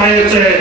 হয়েছে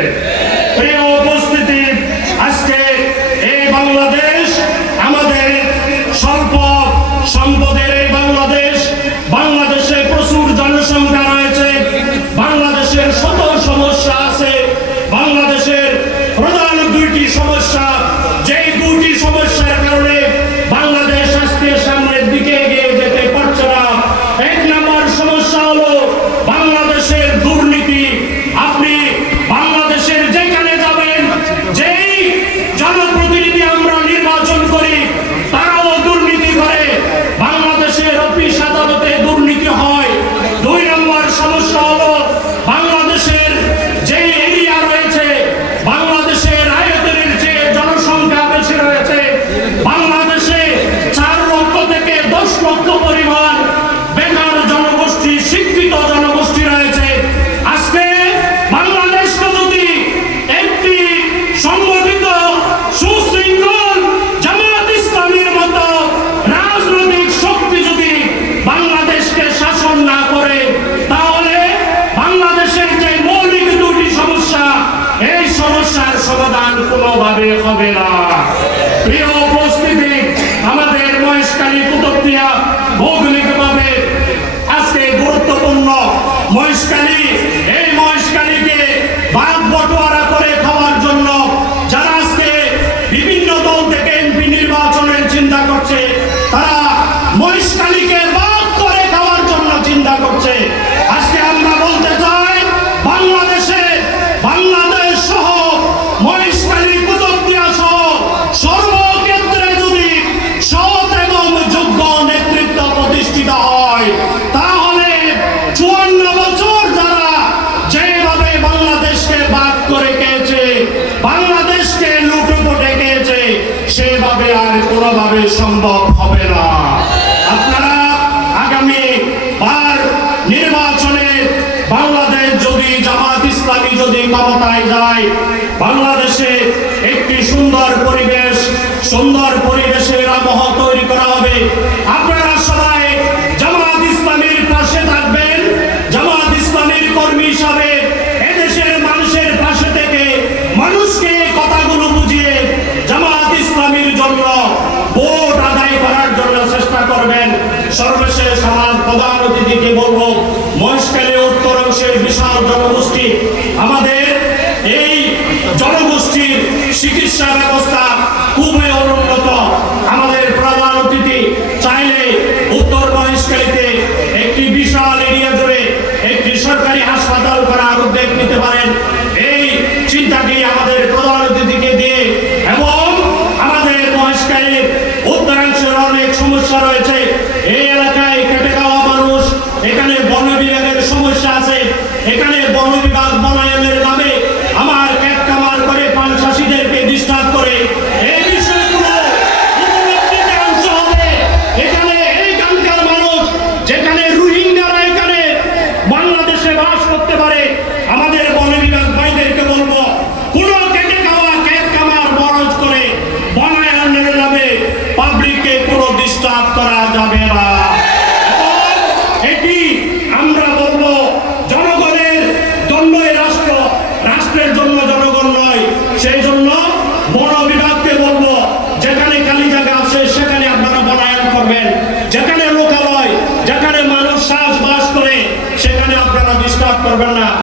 যাবে কবে না। প্রিয় উপস্থিতি আমাদের মহেশকালী কুতুবদিয়া আজকে গুরুত্বপূর্ণ মহেশকালী কোনোভাবে সম্ভব হবে না। আপনারা আগামী বার নির্বাচনে বাংলাদেশ যদি জামাত ইসলামী যদি ক্ষমতায় যায়, বাংলাদেশে একটি সুন্দর পরিবেশ সুন্দর পরিবেশ প্রধান অতিথিকে বলব, মহেশখালী উত্তর অংশের বিশাল জনগোষ্ঠী, আমাদের এই জনগোষ্ঠীর চিকিৎসা ব্যবস্থা খুবই অনুন্নত। আমাদের প্রধান অতিথি চাইলে উত্তর মহেশখালীতে একটি বিশাল এরিয়া জুড়ে একটি সরকারি হাসপাতাল করার উদ্যোগ নিতে পারেন।